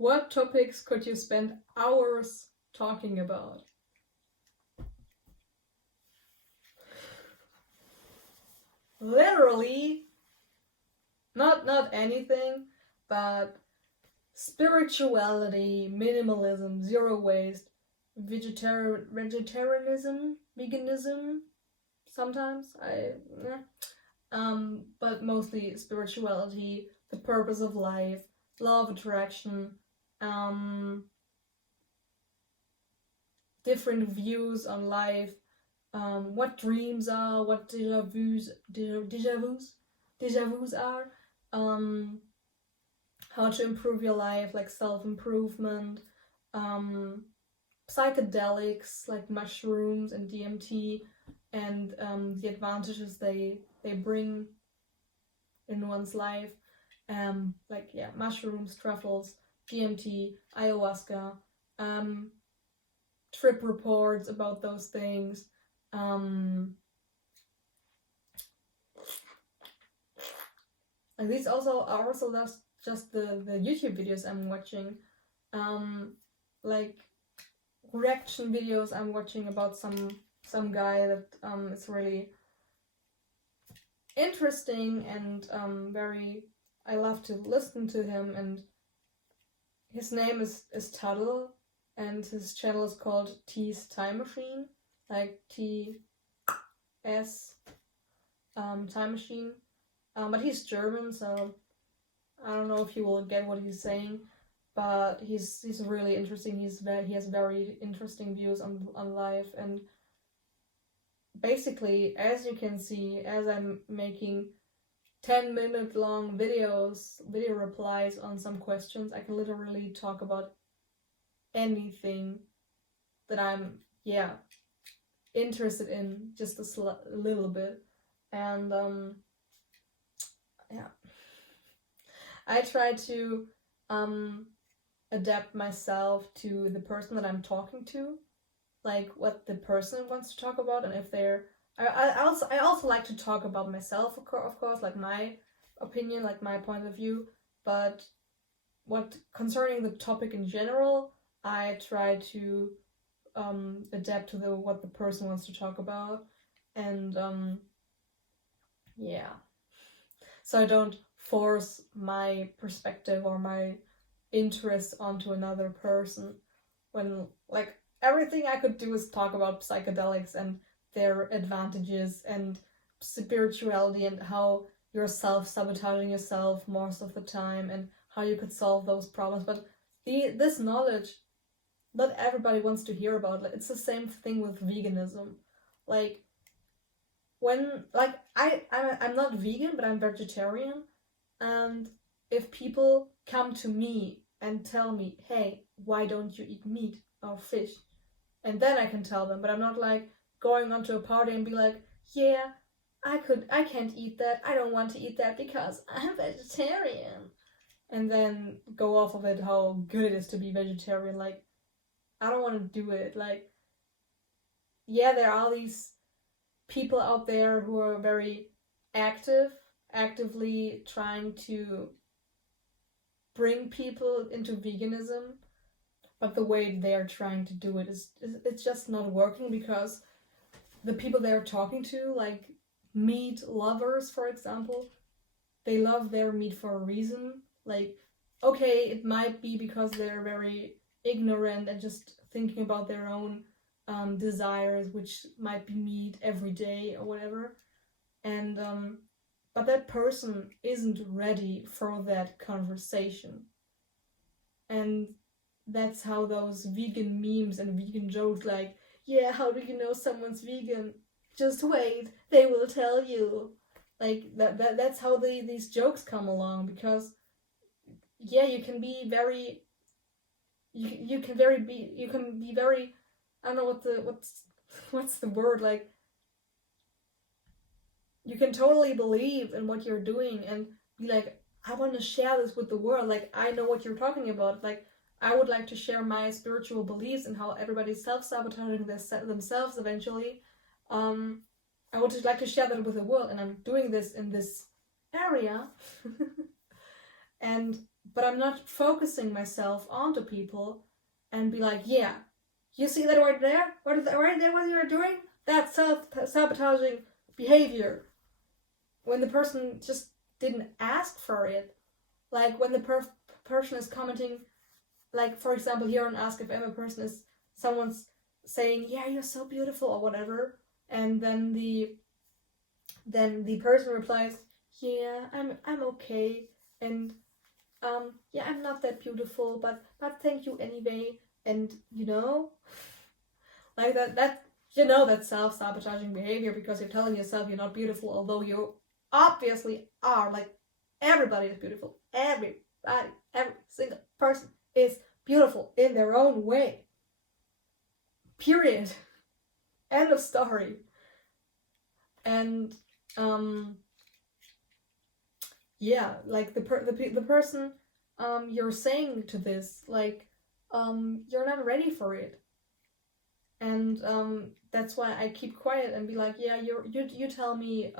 What topics could you spend hours talking about? Literally, not anything, but spirituality, minimalism, zero waste, vegetarianism, veganism. Sometimes but mostly spirituality, the purpose of life, law of attraction, different views on life, what dreams are, what deja vus are, how to improve your life, like self-improvement, psychedelics like mushrooms and DMT, and the advantages they bring in one's life, mushrooms, truffles, DMT, ayahuasca, trip reports about those things. And these also that's just the YouTube videos I'm watching, like reaction videos I'm watching about some guy that is really interesting and very, I love to listen to him, and his name is Tuttle, and his channel is called T's Time Machine, like TS Time Machine, but he's German, so I don't know if you will get what he's saying, but he's really interesting. He has very interesting views on life, and basically, as you can see, as I'm making 10-minute long video replies on some questions, I can literally talk about anything that I'm interested in, just a little bit. And I try to adapt myself to the person that I'm talking to, like what the person wants to talk about, and if they're I also like to talk about myself, of course, like my opinion, like my point of view, but what concerning the topic in general, I try to adapt to what the person wants to talk about, and so I don't force my perspective or my interest onto another person, when like everything I could do is talk about psychedelics and their advantages and spirituality and how you're self-sabotaging yourself most of the time and how you could solve those problems. But this knowledge, not everybody wants to hear about it. It's the same thing with veganism. Like, when, like, I'm not vegan, but I'm vegetarian, and if people come to me and tell me, hey, why don't you eat meat or fish? And then I can tell them, but I'm not like going onto a party and be like, yeah, I can't eat that, I don't want to eat that because I'm vegetarian. And then go off of it how good it is to be vegetarian. Like, I don't want to do it. Like, yeah, there are these people out there who are very actively trying to bring people into veganism, but the way they're trying to do it is it's just not working, because the people they're talking to, like meat lovers, for example, they love their meat for a reason. Like, okay, it might be because they're very ignorant and just thinking about their own desires, which might be meat every day or whatever, and but that person isn't ready for that conversation. And that's how those vegan memes and vegan jokes, like, yeah, how do you know someone's vegan? Just wait, they will tell you. Like, that's how these jokes come along, because yeah, you can be very you can be very, I don't know what's the word, like, you can totally believe in what you're doing and be like, I want to share this with the world, like, I know what you're talking about, like, I would like to share my spiritual beliefs and how everybody's self-sabotaging themselves eventually. I would like to share that with the world, and I'm doing this in this area. And but I'm not focusing myself onto people and be like, yeah, you see that right there? Right there what you're doing? That's self-sabotaging behavior. When the person just didn't ask for it. Like when the person is commenting, like for example here on Ask FM, a person is, someone's saying, yeah, you're so beautiful or whatever, and then the person replies, yeah, I'm okay, and yeah, I'm not that beautiful, but thank you anyway, and like that that's self-sabotaging behavior, because you're telling yourself you're not beautiful, although you obviously are. Like, everybody is beautiful. Every single person is beautiful in their own way. Period. End of story. And yeah, like the person you're saying to this, like, you're not ready for it, and that's why I keep quiet and be like, yeah, you tell me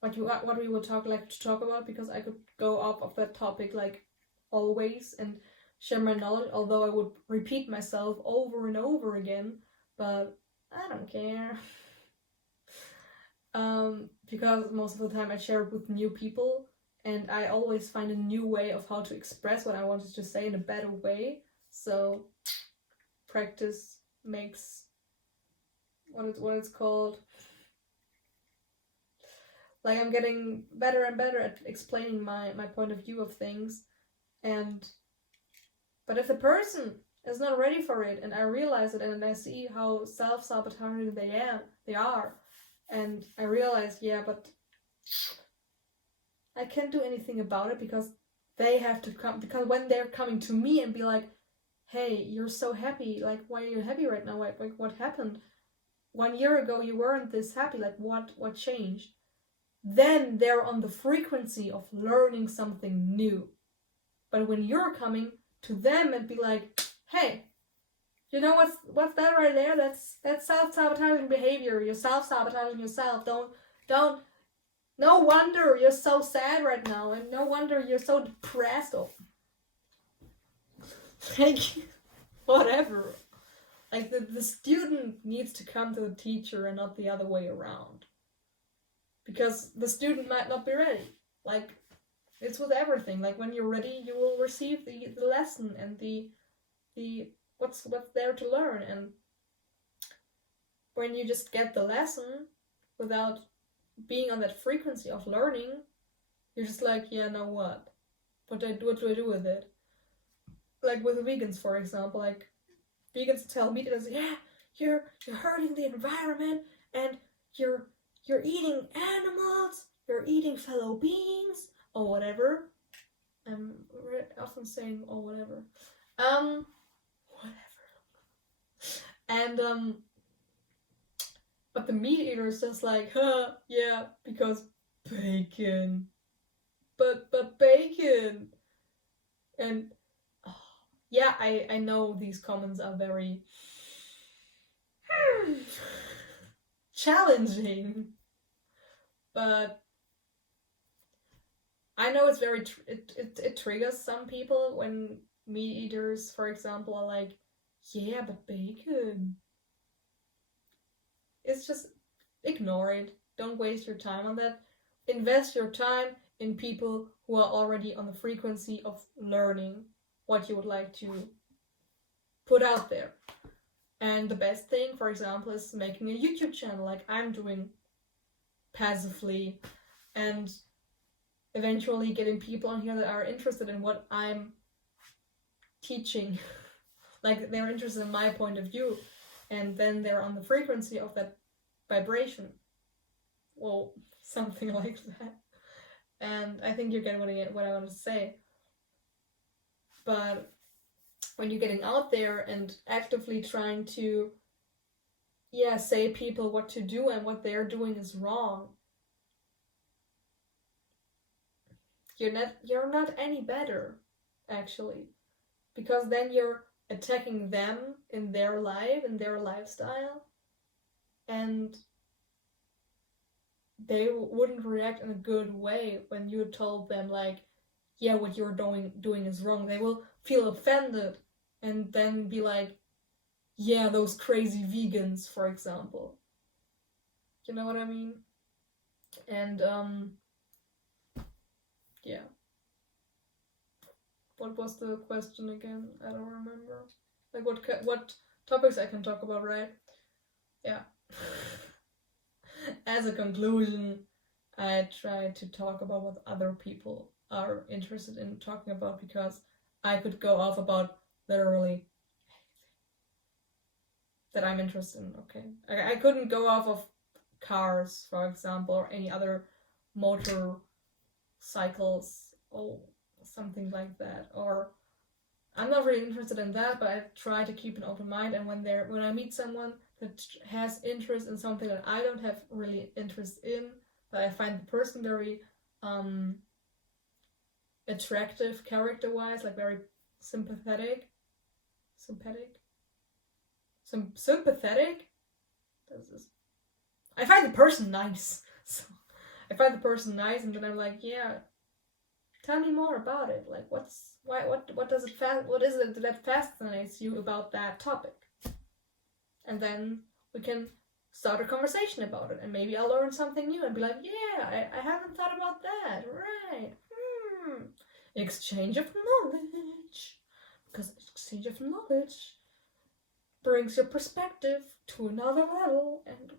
what we would talk about, because I could go off of that topic like always and share my knowledge, although I would repeat myself over and over again, but I don't care. Because most of the time I share it with new people, and I always find a new way of how to express what I wanted to say in a better way. So practice makes what it's called. Like, I'm getting better and better at explaining my point of view of things, but if the person is not ready for it, and I realize it, and I see how self-sabotaging they are, and I realize, yeah, but I can't do anything about it, because they have to come, because when they're coming to me and be like, hey, you're so happy, like, why are you happy right now? Like what happened? 1 year ago you weren't this happy, like what changed? Then they're on the frequency of learning something new. But when you're coming to them and be like, hey, you know what's that right there? That's self-sabotaging behavior. You're self-sabotaging yourself. Don't. No wonder you're so sad right now, and no wonder you're so depressed. Or like, whatever. Like, the student needs to come to the teacher and not the other way around. Because the student might not be ready. Like, it's with everything. Like, when you're ready, you will receive the lesson and the what's there to learn. And when you just get the lesson without being on that frequency of learning, you're just like, yeah, now what? What do I do with it? Like with vegans, for example, like vegans tell me, yeah, you're hurting the environment, and you're eating animals, you're eating fellow beings, or whatever. I'm often saying, or whatever. Whatever. And but the meat eater is just like, yeah, because bacon. But bacon. And yeah, I know these comments are very challenging, but I know it's very it triggers some people when meat eaters, for example, are like, yeah, but bacon. It's just, ignore it. Don't waste your time on that. Invest your time in people who are already on the frequency of learning what you would like to put out there. And the best thing, for example, is making a YouTube channel like I'm doing passively, and eventually getting people on here that are interested in what I'm teaching. Like, they're interested in my point of view, and then they're on the frequency of that vibration. Well, something like that. And I think you're getting what I want to say. But when you're getting out there and actively trying to, say people what to do and what they're doing is wrong, you're not any better, actually, because then you're attacking them in their life, in their lifestyle, and they wouldn't react in a good way when you told them, like, yeah, what you're doing is wrong. They will feel offended and then be like, yeah, those crazy vegans, for example. You know what I mean? And yeah. What was the question again? I don't remember. Like what topics I can talk about, right? Yeah. As a conclusion, I try to talk about what other people are interested in talking about, because I could go off about literally that I'm interested in. Okay, I couldn't go off of cars, for example, or any other motorcycles or something like that. Or I'm not really interested in that, but I try to keep an open mind. And when I meet someone that has interest in something that I don't have really interest in, but I find the person very attractive character-wise, like very sympathetic. Sympathetic. I find the person nice. So I find the person nice, and then I'm like, yeah, tell me more about it. Like, what is it that fascinates you about that topic? And then we can start a conversation about it, and maybe I'll learn something new and be like, yeah, I haven't thought about that. Right. Exchange of knowledge. Because exchange of knowledge brings your perspective to another level, and